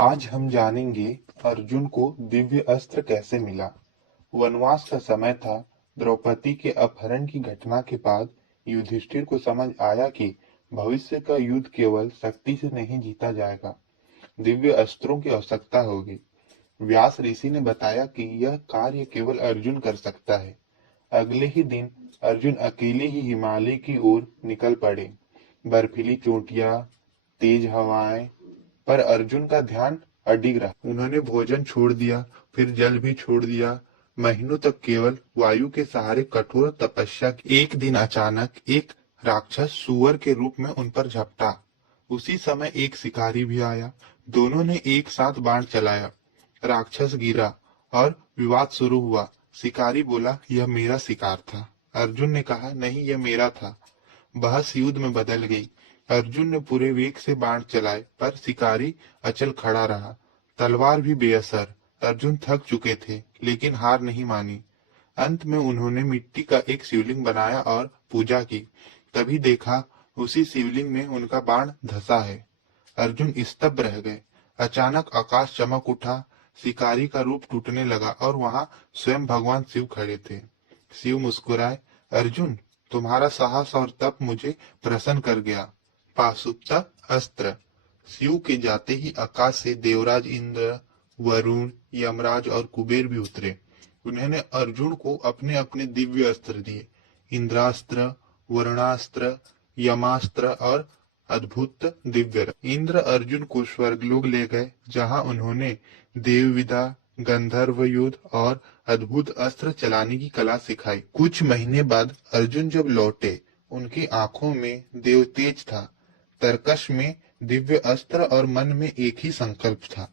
आज हम जानेंगे अर्जुन को दिव्य अस्त्र कैसे मिला। वनवास का समय था। द्रौपदी के अपहरण की घटना के बाद युधिष्ठिर को समझ आया कि भविष्य का युद्ध केवल शक्ति से नहीं जीता जाएगा, दिव्य अस्त्रों की आवश्यकता होगी। व्यास ऋषि ने बताया कि यह कार्य केवल अर्जुन कर सकता है। अगले ही दिन अर्जुन अकेले ही हिमालय की ओर निकल पड़े। बर्फीली चोटियां, तेज हवाएं, पर अर्जुन का ध्यान अडिग रहा। उन्होंने भोजन छोड़ दिया, फिर जल भी छोड़ दिया। महीनों तक केवल वायु के सहारे कठोर तपस्या की। एक दिन अचानक एक राक्षस सुअर के रूप में उन पर झपटा। उसी समय एक शिकारी भी आया। दोनों ने एक साथ बाण चलाया। राक्षस गिरा और विवाद शुरू हुआ। शिकारी बोला, यह मेरा शिकार था। अर्जुन ने कहा, नहीं, यह मेरा था। बहस युद्ध में बदल गई। अर्जुन ने पूरे वेग से बाण चलाए, पर शिकारी अचल खड़ा रहा। तलवार भी बेअसर। अर्जुन थक चुके थे, लेकिन हार नहीं मानी। अंत में उन्होंने मिट्टी का एक शिवलिंग बनाया और पूजा की। तभी देखा, उसी शिवलिंग में उनका बाण धंसा है। अर्जुन स्तब्ध रह गए। अचानक आकाश चमक उठा। शिकारी का रूप टूटने लगा और वहां स्वयं भगवान शिव खड़े थे। शिव मुस्कुराए, अर्जुन, तुम्हारा साहस और तप मुझे प्रसन्न कर गया। पाशुपता अस्त्र। शिव के जाते ही आकाश से देवराज इंद्र, वरुण, यमराज और कुबेर भी उतरे। उन्होंने अर्जुन को अपने अपने दिव्य अस्त्र दिए। इंद्रास्त्र, वरुणास्त्र, यमास्त्र और अद्भुत दिव्य रथ। इंद्र अर्जुन को स्वर्गलोक ले गए, जहां उन्होंने देव विद्या, गंधर्व युद्ध और अद्भुत अस्त्र चलाने की कला सिखाई। कुछ महीने बाद अर्जुन जब लौटे, उनकी आंखों में देव तेज था, तर्कश में दिव्य अस्त्र और मन में एक ही संकल्प था,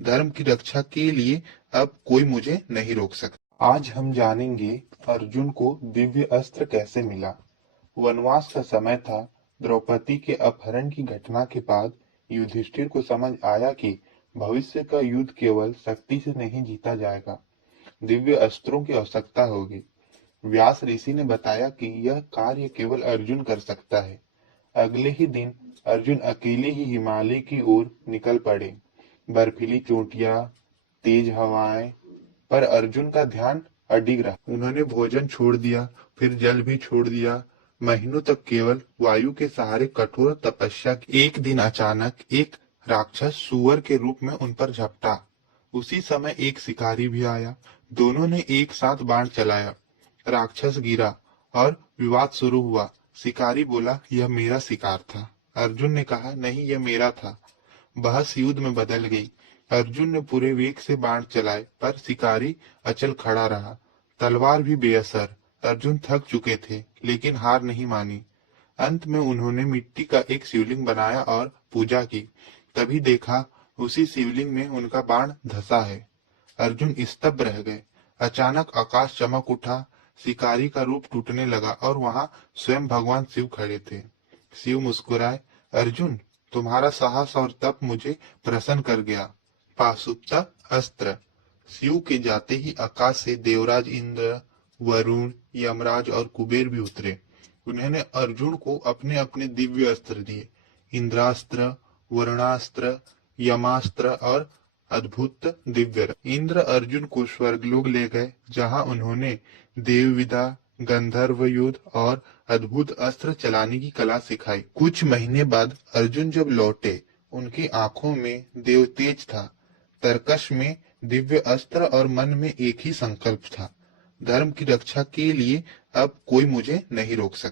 धर्म की रक्षा के लिए अब कोई मुझे नहीं रोक सकता। आज हम जानेंगे अर्जुन को दिव्य अस्त्र कैसे मिला। वनवास का समय था। द्रौपदी के अपहरण की घटना के बाद युधिष्ठिर को समझ आया कि भविष्य का युद्ध केवल शक्ति से नहीं जीता जाएगा, दिव्य अस्त्रों की आवश्यकता होगी। व्यास ऋषि ने बताया कि यह कार्य केवल अर्जुन कर सकता है। अगले ही दिन अर्जुन अकेले ही हिमालय की ओर निकल पड़े। बर्फीली चोटियां, तेज हवाएं, पर अर्जुन का ध्यान अडिग रहा। उन्होंने भोजन छोड़ दिया, फिर जल भी छोड़ दिया। महीनों तक केवल वायु के सहारे कठोर तपस्या की। एक दिन अचानक एक राक्षस सुअर के रूप में उन पर झपटा। उसी समय एक शिकारी भी आया। दोनों ने एक साथ बाण चलाया। राक्षस गिरा और विवाद शुरू हुआ। शिकारी बोला, यह मेरा शिकार था। अर्जुन ने कहा, नहीं, यह मेरा था। बहस युद्ध में बदल गई। अर्जुन ने पूरे वेग से बाण चलाए, पर शिकारी अचल खड़ा रहा। तलवार भी बेअसर। अर्जुन थक चुके थे, लेकिन हार नहीं मानी। अंत में उन्होंने मिट्टी का एक शिवलिंग बनाया और पूजा की। तभी देखा, उसी शिवलिंग में उनका बाण धंसा है। अर्जुन स्तब्ध रह गए। अचानक आकाश चमक उठा। शिकारी का रूप टूटने लगा और वहां स्वयं भगवान शिव खड़े थे। शिव मुस्कुराए, अर्जुन, तुम्हारा साहस और तप मुझे प्रसन्न कर गया। पाशुपता अस्त्र। शिव के जाते ही आकाश से देवराज इंद्र, वरुण, यमराज और कुबेर भी उतरे। उन्होंने अर्जुन को अपने अपने दिव्य अस्त्र दिए। इंद्रास्त्र, वरुणास्त्र, यमास्त्र और अद्भुत दिव्य रथ। इंद्र अर्जुन को स्वर्गलोक ले गए, जहां उन्होंने देव विद्या, गंधर्व युद्ध और अद्भुत अस्त्र चलाने की कला सिखाई। कुछ महीने बाद अर्जुन जब लौटे, उनकी आंखों में देव तेज था, तर्कश में दिव्य अस्त्र और मन में एक ही संकल्प था, धर्म की रक्षा के लिए अब कोई मुझे नहीं रोक सकता।